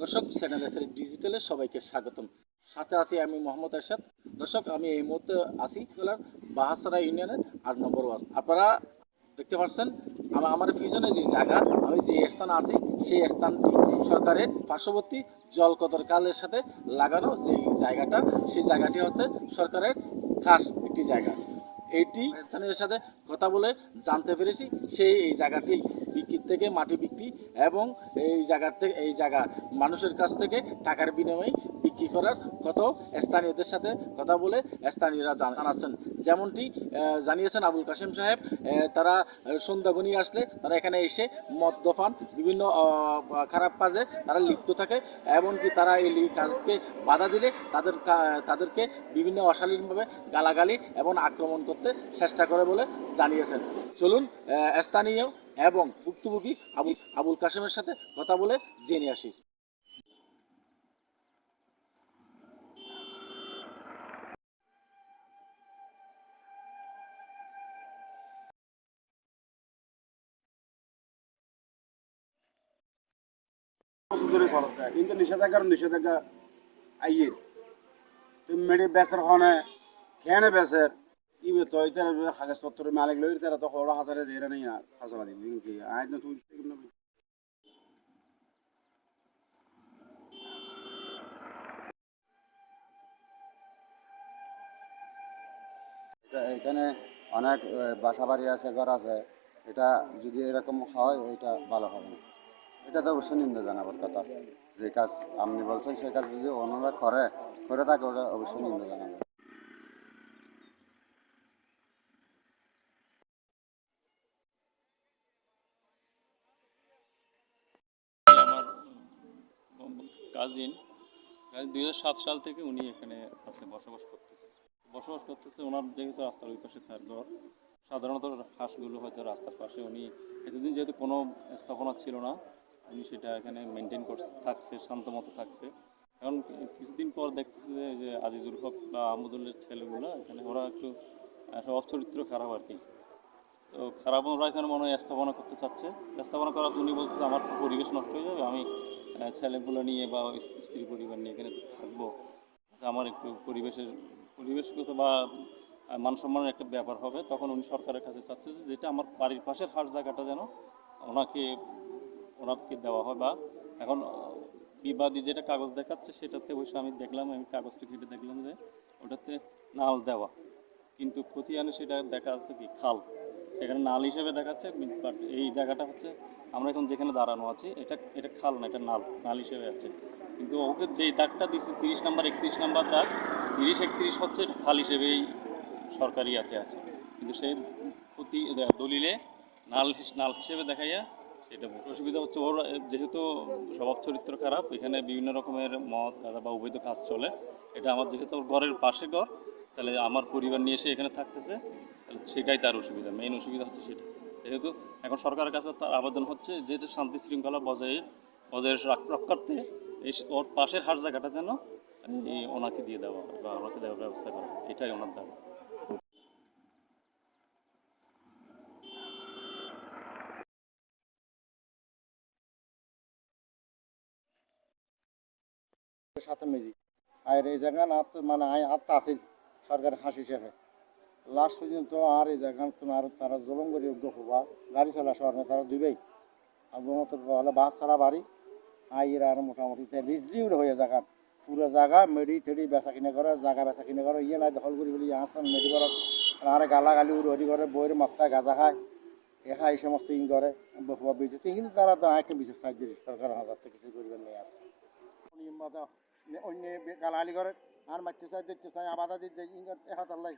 দর্শক, চ্যানেল এসএর ডিজিটালে সবাইকে স্বাগতম। সাথে আছি আমি মোহাম্মদ এরশাদ। দর্শক, আমি এই মুহূর্তে আছি জেলার বাহাসারা ইউনিয়নের 8 নম্বর ওয়ার্ড। আপনারা দেখতে পাচ্ছেন আমার পিছনে যে জায়গা, আমি যে স্থানে আছি সেই স্থানটি সরকারের পার্শ্ববর্তী জলকদর কালের সাথে লাগানো যে জায়গাটা, সেই জায়গাটি হচ্ছে সরকারের খাস একটি জায়গা। এইটি স্থানীয়দের সাথে কথা বলে জানতে পেরেছি সেই এই জায়গাটি বিক্রির থেকে মাটি বিক্রি এবং এই জায়গা মানুষের কাছ থেকে টাকার বিনিময়ে বিক্রি করার কত স্থানীয়দের সাথে কথা বলে স্থানীয়রা জানাচ্ছেন। যেমনটি জানিয়েছেন আবুল কাশেম সাহেব, তারা সন্ধ্যা ঘনিয়ে আসলে তারা এখানে এসে মদ দফান বিভিন্ন খারাপ কাজে তারা লিপ্ত থাকে। এমনকি তারা এই কাজকে বাধা দিলে তাদেরকে বিভিন্ন অশালীনভাবে গালাগালি এবং আক্রমণ করতে চেষ্টা করে বলে জানিয়েছেন। চলুন স্থানীয় এবং ভুক্তভোগী আবুল কাশেমের সাথে কথা বলে জেনে আসি। ধরে চলছে কিন্তু নিষেধাজ্ঞা আইয়ের তুমি মেডি বেচার হনে কেন বেচার ইবে তো এটা কাগজপত্র মালিক লই তারা তো বড় হাজারে যেরা নেই না ফাসলা দিবি কি আজ না তুই এখানে অনেক বাসা বাড়ি আছে ঘর আছে, এটা যদি এরকম হয় এটা ভালো হবে না। এটা তো অবশ্যই নিন্দা জানাবার কথা। যে কাজ আপনি বলছেন সেই কাজ যদি অন্যরা করে থাকে ওটা অবশ্যই নিন্দা জানাবে। আমার কাজিন 2007 সাল থেকে উনি এখানে আছে, বসবাস করতেছে। ওনার যেহেতু রাস্তার ওই পাশে তার ঘর, সাধারণত হাঁসগুলো হয়তো রাস্তার পাশে। উনি এতদিন যেহেতু কোনো স্থাপনা ছিল না, উনি সেটা এখানে মেনটেন থাকছে, শান্ত মতো থাকছে। এখন কিছুদিন পর দেখতেছে যে আজিজুল হক বা আহমদুল্লের ছেলেগুলো এখানে, ওরা একটু স্বভাব চরিত্র খারাপ আর কি। তো খারাপ, ওরা এখানে মনে হয় স্থাপনা করতে চাচ্ছে। স্থাপনা করার উনি বলছে আমার পরিবেশ নষ্ট হয়ে যাবে, আমি ছেলেগুলো নিয়ে বা স্ত্রী পরিবার নিয়ে এখানে থাকবো, আমার একটু পরিবেশগত বা মান সম্মানের একটা ব্যাপার হবে। তখন উনি সরকারের কাছে চাচ্ছে যে যেটা আমার বাড়ির পাশের হাট জায়গাটা যেন ওনাকে ওনাকে দেওয়া হয়। বা এখন বিবাদী যেটা কাগজ দেখাচ্ছে সেটাতে অবশ্য আমি কাগজটা ঘেটে দেখলাম যে ওটাতে নাল দেওয়া, কিন্তু খতিয়ানে সেটা দেখা যাচ্ছে কি খাল, সেখানে নাল হিসেবে দেখাচ্ছে। বাট এই জায়গাটা হচ্ছে আমরা এখন যেখানে দাঁড়ানো আছি, এটা খাল না, এটা নাল হিসেবে আছে। কিন্তু ওকে যেই দাগটা দিচ্ছে 30 নাম্বার 31 নাম্বার দাগ, 30 31 হচ্ছে খাল হিসেবেই সরকারি ইয়াতে আছে, কিন্তু সেই দলিলে নাল হিসেবে দেখাইয়া সেটা অসুবিধা হচ্ছে। ওর যেহেতু স্বভাব চরিত্র খারাপ, এখানে বিভিন্ন রকমের মদ গাঁজা বা অবৈধ কাজ চলে। এটা আমার যেহেতু ওর ঘরের পাশে ঘর, তাহলে আমার পরিবার নিয়ে এসে এখানে থাকতেছে, তাহলে সেটাই তার অসুবিধা, মেইন অসুবিধা হচ্ছে সেটা। যেহেতু এখন সরকারের কাছে তার আবেদন হচ্ছে যে শান্তি শৃঙ্খলা বজায় রক্ষার্থে ওর পাশের হাট জায়গাটা যেন ওনাকে দিয়ে দেওয়া হয় বা ওনাকে দেওয়ার ব্যবস্থা করা হয়, এটাই ওনার দাবি। সাথে মেজি আর এই জায়গা না মানে আত্মা আছে সরকারের হাঁস হিসেবে লাস্ট পর্যন্ত আর এই জায়গা তোমার তারা জলম করে যোগ্য হবা গাড়ি চলা শহরে তারা দিবেই আর হলে বাস ছাড়া বাড়ি আইয়ের আর মোটামুটি রিজলিউড হয়ে জায়গা পুরো জায়গা মেডি টেডি বেচা কিনে করে জায়গা বেচা কিনে করে ইয়ে নাই দখল করি বলি আসতাম মেডি করে আর গালাগালি উড়ি করে বইয়ের মাত্রা গাঁজা খায় এখা এই সমস্ত ইন করে বহুয়া বিচে কিন্তু তারা তো একটা বিশেষ সাহায্য সরকার হাজার থেকে কিছু করবেন নেই আর অন্য গালাগালি করে আর মারতে চাই দেখতে চাই আবাদা দিতে ইন একা তাল্লাই